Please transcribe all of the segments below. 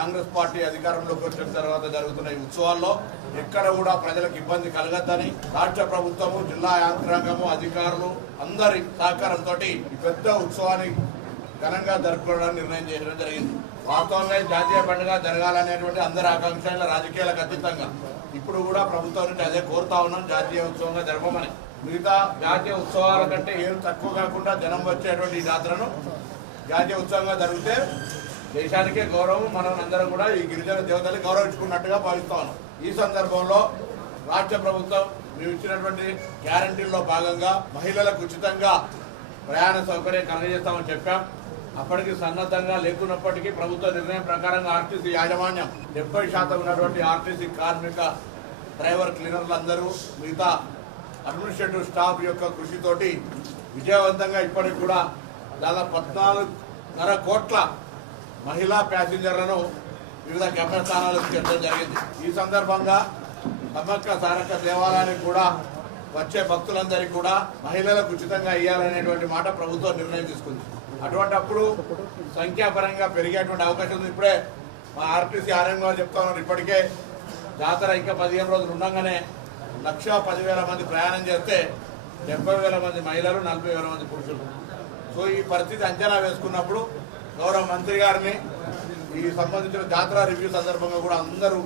Congress party అధికారంలోకి వచ్చిన తర్వాత జరుగుతున్న ఈ ఉత్సవాల్లో ఎక్కడ కూడా ప్రజలకు ఇబ్బంది కలగద్దని రాష్ట్ర ప్రభుత్వము, జిల్లా యంత్రాంగము, అధికారులు అందరి సహకారంతో ఈ పెద్ద ఉత్సవాన్ని ఘనంగా జరుపుకోవడానికి నిర్ణయం చేయడం జరిగింది. వాస్తవంగా జాతీయ పండుగ జరగాలనేటువంటి అందరి ఆకాంక్షల రాజకీయాలకు అతీతంగా ఇప్పుడు కూడా ప్రభుత్వం నుండి అదే కోరుతా ఉన్నాం, జాతీయ ఉత్సవంగా జరపమని. మిగతా జాతీయ ఉత్సవాల కంటే ఏం తక్కువ కాకుండా జనం వచ్చేటువంటి ఈ జాతరను జాతీయ ఉత్సవంగా జరిగితే దేశానికే గౌరవం, మనం అందరం కూడా ఈ గిరిజన దేవతల్ని గౌరవించుకున్నట్టుగా భావిస్తా ఉన్నాం. ఈ సందర్భంలో రాష్ట్ర ప్రభుత్వం మేము ఇచ్చినటువంటి గ్యారంటీల్లో భాగంగా మహిళలకు ఉచితంగా ప్రయాణ సౌకర్యం కలగజేస్తామని చెప్పాం. అప్పటికి సన్నద్ధంగా లేకున్నప్పటికీ ప్రభుత్వ నిర్ణయం ప్రకారంగా ఆర్టీసీ యాజమాన్యం 70% ఉన్నటువంటి ఆర్టీసీ కార్మిక డ్రైవర్ క్లీనర్లు అందరూ మిగతా అడ్మినిస్ట్రేటివ్ స్టాఫ్ యొక్క కృషితోటి విజయవంతంగా ఇప్పటికి కూడా దాదాపు 14.5 కోట్ల మహిళా ప్యాసింజర్లను వివిధ గమ్యస్థానాలకు చేర్చడం జరిగింది. ఈ సందర్భంగా సమ్మక్క సారక్క దేవాలయానికి కూడా వచ్చే భక్తులందరికీ కూడా మహిళలకు ఉచితంగా ఇవ్వాలనేటువంటి మాట ప్రభుత్వం నిర్ణయం తీసుకుంది. అటువంటి అప్పుడు సంఖ్యాపరంగా పెరిగేటువంటి అవకాశం ఉంది. ఇప్పుడే మా ఆర్టీసీ ఆర్ఎం గారు చెప్తా ఉన్నారు, ఇప్పటికే జాతర ఇంకా 15 రోజులు ఉండగానే 1,10,000 మంది ప్రయాణం చేస్తే 70,000 మంది మహిళలు, 40,000 మంది పురుషులు. సో ఈ పరిస్థితి అంచనా వేసుకున్నప్పుడు గౌరవ మంత్రి గారిని ఈ సంబంధించిన జాతర రివ్యూ సందర్భంగా కూడా అందరూ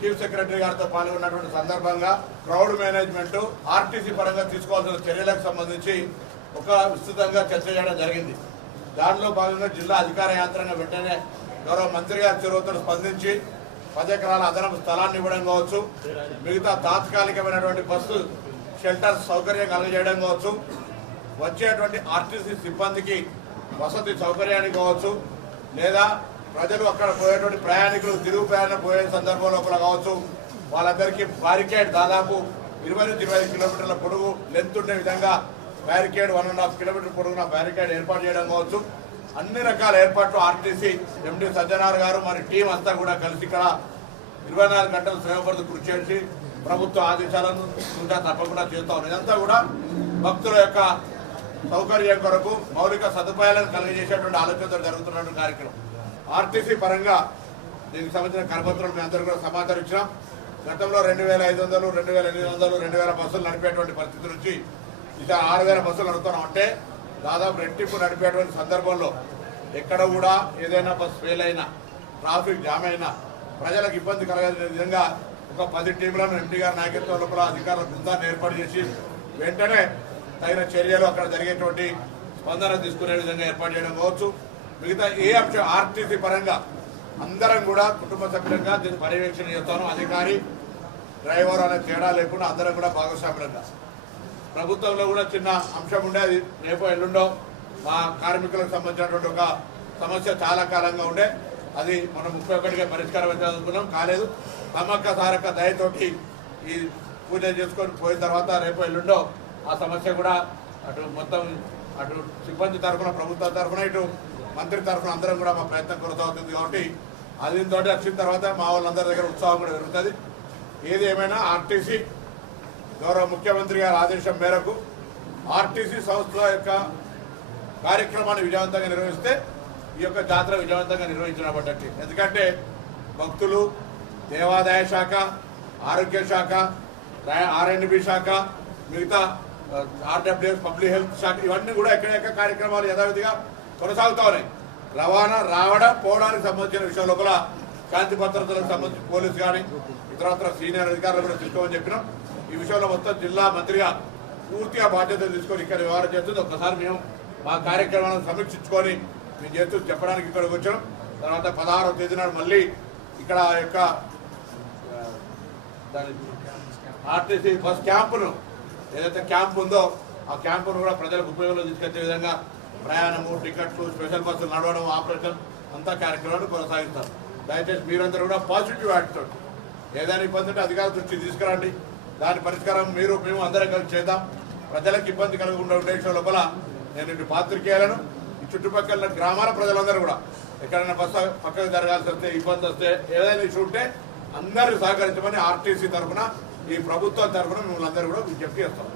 చీఫ్ సెక్రటరీ గారితో పాల్గొన్నటువంటి సందర్భంగా క్రౌడ్ మేనేజ్మెంట్, ఆర్టీసీ పరంగా తీసుకోవాల్సిన చర్యలకు సంబంధించి ఒక విస్తృతంగా చర్చ చేయడం జరిగింది. దానిలో భాగంగా జిల్లా అధికార యంత్రాంగం వెంటనే గౌరవ మంత్రి గారి చొరవతో స్పందించి 10 ఎకరాల అదనపు స్థలాన్ని ఇవ్వడం కావచ్చు, మిగతా తాత్కాలికమైనటువంటి బస్సు షెల్టర్ సౌకర్యం కలుగజేయడం కావచ్చు, వచ్చేటువంటి ఆర్టీసీ సిబ్బందికి వసతి సౌకర్యాన్ని కావచ్చు, లేదా ప్రజలు అక్కడ పోయేటువంటి ప్రయాణికులు తిరుగు ప్రయాణం పోయే సందర్భంలో కూడా కావచ్చు, వాళ్ళందరికీ బ్యారికేడ్ దాదాపు 20 నుంచి 25 కిలోమీటర్ల పొడుగు లెంత్ ఉండే విధంగా బ్యారికేడ్ 1.5 కిలోమీటర్ పొడుగున బ్యారికేడ్ ఏర్పాటు చేయడం కావచ్చు, అన్ని రకాల ఏర్పాట్లు ఆర్టీసీ ఎండి సజ్జనార్ గారు మరి టీం అంతా కూడా కలిసి ఇక్కడ 24 గంటలు శ్రమపడుతూ కృషి చేసి ప్రభుత్వ ఆదేశాలను ఇంకా తప్పకుండా చేస్తాం. ఇదంతా కూడా భక్తుల యొక్క సౌకర్యం కొరకు మౌలిక సదుపాయాలను కలిగజేసేటువంటి ఆలోచనతో జరుగుతున్నటువంటి కార్యక్రమం. ఆర్టీసీ పరంగా దీనికి సంబంధించిన కరపత్రాలు మీ అందరూ కూడా సమాచారం ఇచ్చినాం. గతంలో 2,500, 2,800, 2,000 బస్సులు నడిపేటువంటి పరిస్థితి నుంచి ఇక 6,000 బస్సులు నడుపుతున్నాం. అంటే దాదాపు రెట్టింపు నడిపేటువంటి సందర్భంలో ఎక్కడ కూడా ఏదైనా బస్సు ఫెయిల్ అయినా, ట్రాఫిక్ జామ్ అయినా, ప్రజలకు ఇబ్బంది కలగని విధంగా ఒక 10 టీంలను ఎంపీ గారి నాయకత్వంలో కూడా అధికారుల బృందాన్ని ఏర్పాటు చేసి వెంటనే తగిన చర్యలు అక్కడ జరిగేటువంటి స్పందన తీసుకునే విధంగా ఏర్పాటు చేయడం కావచ్చు. మిగతా ఏ అంశం ఆర్టీసీ పరంగా అందరం కూడా కుటుంబ సభ్యులంగా దీన్ని పర్యవేక్షణ చేస్తాను. అధికారి, డ్రైవర్ అనే తేడా లేకుండా అందరం కూడా భాగస్వాములంగా. ప్రభుత్వంలో కూడా చిన్న అంశం ఉండే, అది రేపో ఎల్లుండో మా కార్మికులకు సంబంధించినటువంటి ఒక సమస్య చాలా కాలంగా ఉండే, అది మనం 31కే పరిష్కారం అయితే అనుకున్నాం, కాలేదు. సమ్మక్క సారక్క దయతోటి ఈ పూజ చేసుకొని పోయిన తర్వాత రేపో ఎల్లుండో ఆ సమస్య కూడా అటు మొత్తం అటు సిబ్బంది తరఫున, ప్రభుత్వం తరఫున, ఇటు మంత్రి తరఫున అందరం కూడా మా ప్రయత్నం కొనసాగుతుంది. కాబట్టి అది తోటి వచ్చిన తర్వాత మా వాళ్ళందరి దగ్గర ఉత్సాహం కూడా పెరుగుతుంది. ఏది ఏమైనా ఆర్టీసీ గౌరవ ముఖ్యమంత్రి గారి ఆదేశం మేరకు ఆర్టీసీ సంస్థ యొక్క కార్యక్రమాన్ని విజయవంతంగా నిర్వహిస్తే ఈ యొక్క జాతర విజయవంతంగా నిర్వహించబడ్డట్టు. ఎందుకంటే భక్తులు, దేవాదాయ శాఖ, ఆరోగ్య శాఖ, R&B శాఖ, మిగతా RWS పబ్లిక్ హెల్త్ శాఖ, ఇవన్నీ కూడా ఎక్కడెక్కడ కార్యక్రమాలు యథావిధిగా కొనసాగుతూ ఉన్నాయి. రవాణా రావడం పోవడానికి సంబంధించిన విషయంలో కూడా శాంతి భద్రతలకు సంబంధించి పోలీసు కానీ ఇతరత్ర సీనియర్ అధికారులు కూడా తీసుకోమని చెప్పినాం. ఈ విషయంలో మొత్తం జిల్లా మంత్రిగా పూర్తిగా బాధ్యతలు తీసుకొని ఇక్కడ వ్యవహారం చేస్తుంది. ఒక్కసారి మేము మా కార్యక్రమాలను సమీక్షించుకొని మేము చేస్తూ చెప్పడానికి ఇక్కడికి వచ్చాం. తర్వాత 16వ తేదీ నాడు మళ్ళీ ఇక్కడ యొక్క ఆర్టీసీ బస్ క్యాంపును, ఏదైతే క్యాంప్ ఉందో ఆ క్యాంపును కూడా ప్రజలకు ఉపయోగంలో తీసుకొచ్చే విధంగా ప్రయాణము, టికెట్లు, స్పెషల్ బస్సులు నడవడం, ఆపరేషన్ అంతా కార్యక్రమాన్ని కొనసాగిస్తారు. దయచేసి మీరందరూ కూడా పాజిటివ్ యాటిట్యూడ్, ఏదైనా ఇబ్బంది ఉంటే అధికారుల దృష్టికి తీసుకురండి. దాని పరిష్కారం మీరు మేము అందరం కలిసి చేద్దాం. ప్రజలకు ఇబ్బంది కలగకుండా ఉండే విషయం లోపల నేను ఇటు పాత్రికేయులను, ఈ చుట్టుపక్కల గ్రామాల ప్రజలందరూ కూడా ఎక్కడైనా బస్సు పక్కకు జరగాల్సి వస్తే, ఇబ్బంది వస్తే, ఏదైనా ఇష్యూ ఉంటే అందరూ సహకరించమని ఆర్టీసీ తరఫున, ఈ ప్రభుత్వం తరఫున మిమ్మల్ని అందరూ కూడా విజ్ఞప్తి చేస్తాం.